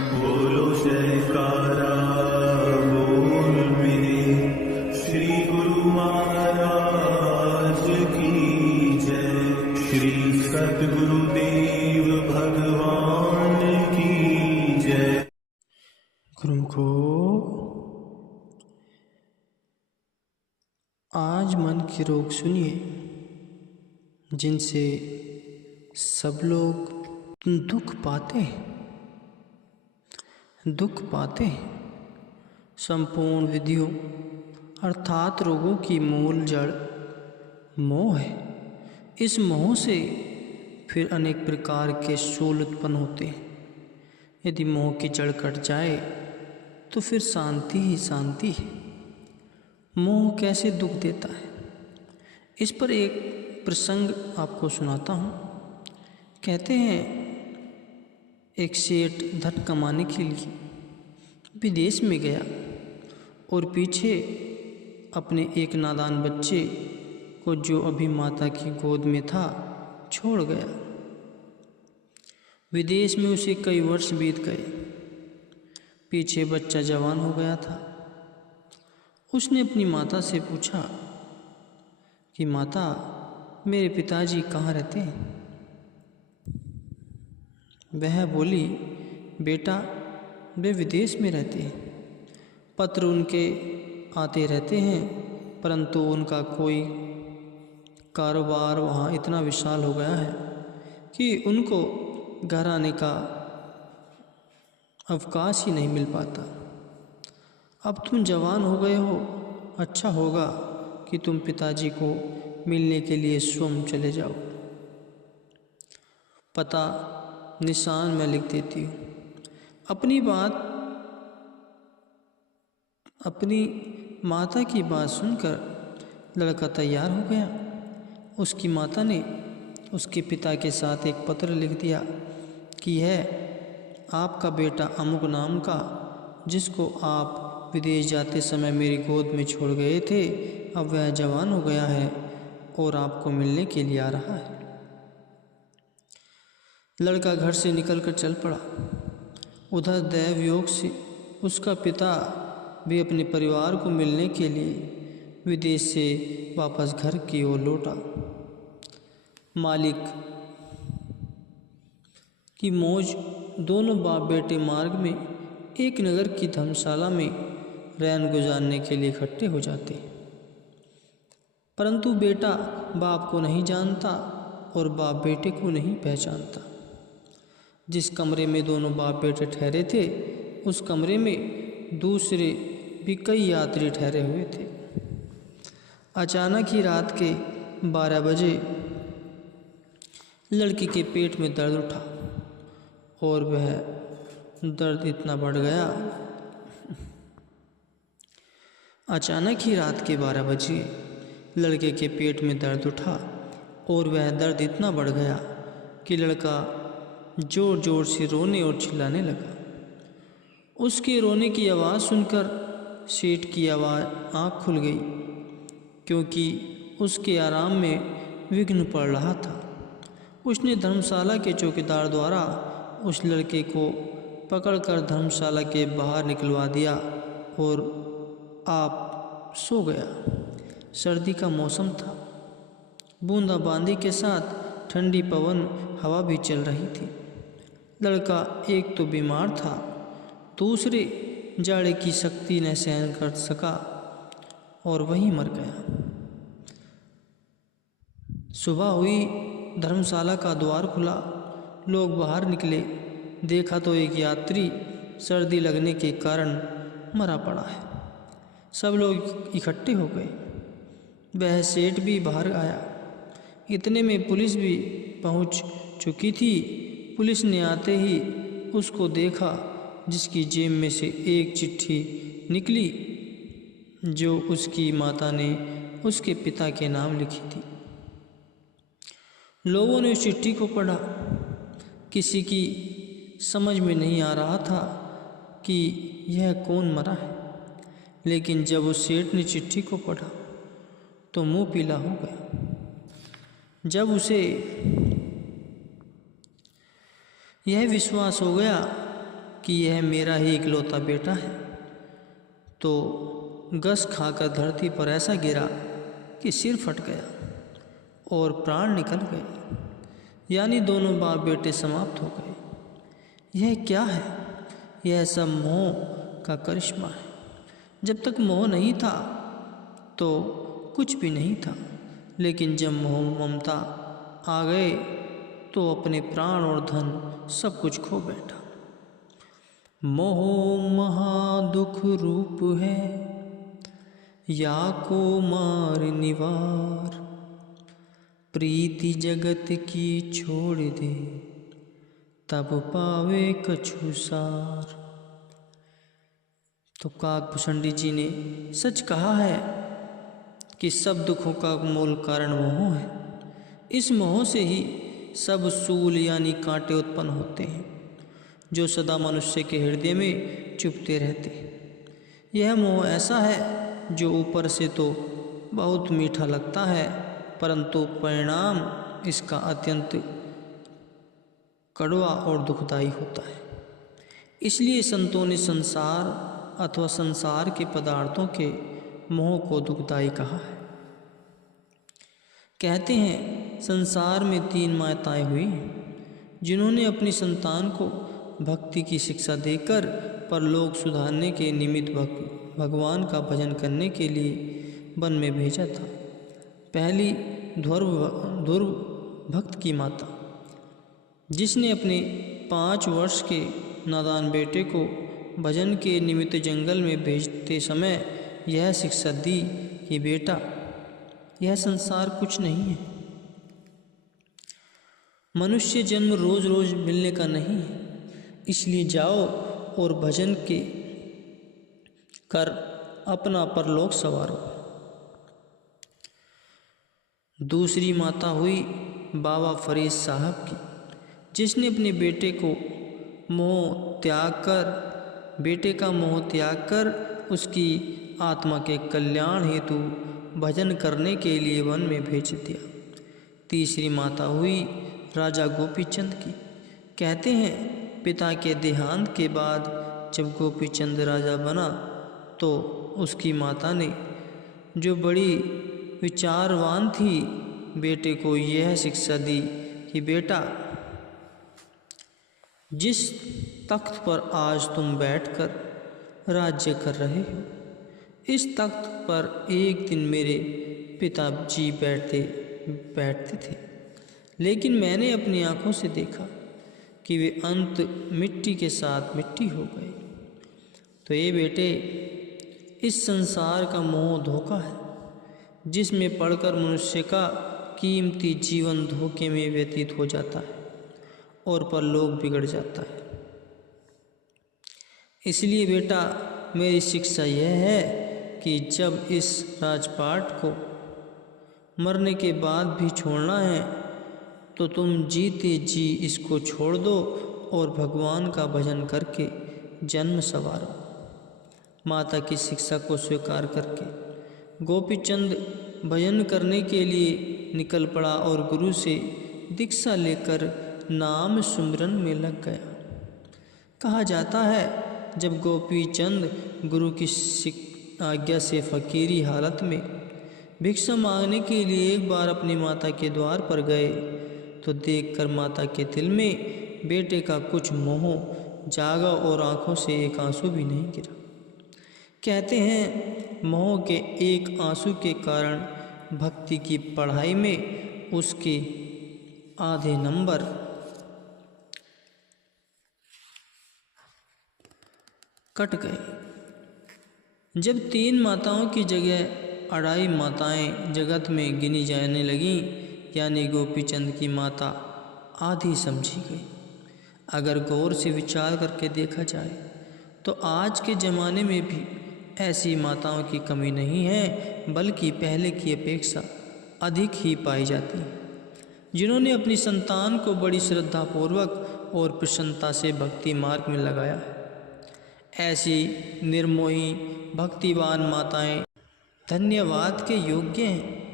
बोलो जयकारा बोल मेरे श्री गुरु महाराज की जय। श्री सद्गुरुदेव भगवान की जय। गुरु को आज मन के रोग सुनिए, जिनसे सब लोग दुख पाते हैं। संपूर्ण विधियों अर्थात रोगों की मूल जड़ मोह है। इस मोह से फिर अनेक प्रकार के शूल उत्पन्न होते हैं। यदि मोह की जड़ कट जाए तो फिर शांति ही शांति है। मोह कैसे दुख देता है, इस पर एक प्रसंग आपको सुनाता हूँ। कहते हैं एक सेठ धन कमाने के लिए विदेश में गया और पीछे अपने एक नादान बच्चे को, जो अभी माता की गोद में था, छोड़ गया। विदेश में उसे कई वर्ष बीत गए। पीछे बच्चा जवान हो गया था। उसने अपनी माता से पूछा कि माता, मेरे पिताजी कहाँ रहते हैं? वह बोली, बेटा, वे विदेश में रहते हैं। पत्र उनके आते रहते हैं, परंतु उनका कोई कारोबार वहाँ इतना विशाल हो गया है कि उनको घर आने का अवकाश ही नहीं मिल पाता। अब तुम जवान हो गए हो, अच्छा होगा कि तुम पिताजी को मिलने के लिए स्वयं चले जाओ। पता निशान मैं लिख देती हूँ। अपनी माता की बात सुनकर लड़का तैयार हो गया। उसकी माता ने उसके पिता के साथ एक पत्र लिख दिया कि यह आपका बेटा अमुक नाम का, जिसको आप विदेश जाते समय मेरी गोद में छोड़ गए थे, अब वह जवान हो गया है और आपको मिलने के लिए आ रहा है। लड़का घर से निकलकर चल पड़ा। उधर दैव योग से उसका पिता भी अपने परिवार को मिलने के लिए विदेश से वापस घर की ओर लौटा। मालिक की मौज दोनों बाप बेटे मार्ग में एक नगर की धर्मशाला में रैन गुजारने के लिए इकट्ठे हो जाते। परंतु बेटा बाप को नहीं जानता और बाप बेटे को नहीं पहचानता। जिस कमरे में दोनों बाप बेटे ठहरे थे, उस कमरे में दूसरे भी कई यात्री ठहरे हुए थे। अचानक ही रात के 12 बजे लड़की के पेट में दर्द उठा और वह दर्द इतना बढ़ गया। अचानक ही रात के 12 बजे लड़के के पेट में दर्द उठा और वह दर्द इतना बढ़ गया कि लड़का जोर जोर से रोने और चिल्लाने लगा। उसके रोने की आवाज़ सुनकर सेठ की आँख खुल गई, क्योंकि उसके आराम में विघ्न पड़ रहा था। उसने धर्मशाला के चौकीदार द्वारा उस लड़के को पकड़कर धर्मशाला के बाहर निकलवा दिया और आप सो गया। सर्दी का मौसम था। बूंदाबांदी के साथ ठंडी पवन हवा भी चल रही थी। लड़का एक तो बीमार था, दूसरे जाड़े की शक्ति न सहन कर सका और वहीं मर गया। सुबह हुई, धर्मशाला का द्वार खुला। लोग बाहर निकले। देखा तो एक यात्री सर्दी लगने के कारण मरा पड़ा है। सब लोग इकट्ठे हो गए। वह सेठ भी बाहर आया। इतने में पुलिस भी पहुंच चुकी थी। पुलिस ने आते ही उसको देखा, जिसकी जेब में से एक चिट्ठी निकली जो उसकी माता ने उसके पिता के नाम लिखी थी। लोगों ने उस चिट्ठी को पढ़ा। किसी की समझ में नहीं आ रहा था कि यह कौन मरा है, लेकिन जब उस सेठ ने चिट्ठी को पढ़ा तो मुंह पीला हो गया। जब उसे यह विश्वास हो गया कि यह मेरा ही इकलौता बेटा है, तो गस खाकर धरती पर ऐसा गिरा कि सिर फट गया और प्राण निकल गए, यानी दोनों बाप बेटे समाप्त हो गए। यह क्या है? यह सब मोह का करिश्मा है। जब तक मोह नहीं था तो कुछ भी नहीं था, लेकिन जब मोह ममता आ गए तो अपने प्राण और धन सब कुछ खो बैठा। मोह महादुख रूप है, या को मार निवार, प्रीति जगत की छोड़ दे, तब पावे कछु सार। तो काकभूषणी जी ने सच कहा है कि सब दुखों का मूल कारण मोह है। इस मोह से ही सब सूल यानी कांटे उत्पन्न होते हैं, जो सदा मनुष्य के हृदय में चुभते रहते हैं। यह मोह ऐसा है जो ऊपर से तो बहुत मीठा लगता है, परंतु परिणाम इसका अत्यंत कड़वा और दुखदायी होता है। इसलिए संतों ने संसार अथवा संसार के पदार्थों के मोह को दुखदायी कहा है। कहते हैं संसार में 3 माताएं हुई जिन्होंने अपनी संतान को भक्ति की शिक्षा देकर परलोक सुधारने के निमित्त भगवान का भजन करने के लिए वन में भेजा था। पहली ध्रुव भक्त की माता, जिसने अपने 5 वर्ष के नादान बेटे को भजन के निमित्त जंगल में भेजते समय यह शिक्षा दी कि बेटा, यह संसार कुछ नहीं है। मनुष्य जन्म रोज रोज मिलने का नहीं है, इसलिए जाओ और भजन के कर अपना परलोक संवारो। दूसरी माता हुई बाबा फरीद साहब की, जिसने अपने बेटे का मोह त्याग कर उसकी आत्मा के कल्याण हेतु भजन करने के लिए वन में भेज दिया। तीसरी माता हुई राजा गोपीचंद की। कहते हैं पिता के देहांत के बाद जब गोपीचंद राजा बना तो उसकी माता ने, जो बड़ी विचारवान थी, बेटे को यह शिक्षा दी कि बेटा, जिस तख्त पर आज तुम बैठकर राज्य कर रहे हो, इस तख्त पर एक दिन मेरे पिताजी बैठते थे, लेकिन मैंने अपनी आंखों से देखा कि वे अंत मिट्टी के साथ मिट्टी हो गए। तो ये बेटे, इस संसार का मोह धोखा है, जिसमें पड़कर मनुष्य का कीमती जीवन धोखे में व्यतीत हो जाता है और परलोक बिगड़ जाता है। इसलिए बेटा, मेरी शिक्षा यह है कि जब इस राजपाट को मरने के बाद भी छोड़ना है तो तुम जीते जी इसको छोड़ दो और भगवान का भजन करके जन्म संवारो। माता की शिक्षा को स्वीकार करके गोपीचंद भजन करने के लिए निकल पड़ा और गुरु से दीक्षा लेकर नाम सुमिरन में लग गया। कहा जाता है जब गोपीचंद गुरु की आज्ञा से फकीरी हालत में भिक्षा मांगने के लिए एक बार अपनी माता के द्वार पर गए तो देखकर माता के दिल में बेटे का कुछ मोह जागा और आंखों से एक आंसू भी नहीं गिरा। कहते हैं मोह के एक आंसू के कारण भक्ति की पढ़ाई में उसके आधे नंबर कट गए। जब 3 माताओं की जगह 2.5 माताएं जगत में गिनी जाने लगीं, यानी गोपीचंद की माता आधी समझी गई। अगर गौर से विचार करके देखा जाए तो आज के ज़माने में भी ऐसी माताओं की कमी नहीं है, बल्कि पहले की अपेक्षा अधिक ही पाई जाती है, जिन्होंने अपनी संतान को बड़ी श्रद्धापूर्वक और प्रसन्नता से भक्ति मार्ग में लगाया है। ऐसी निर्मोही भक्तिवान माताएं धन्यवाद के योग्य हैं।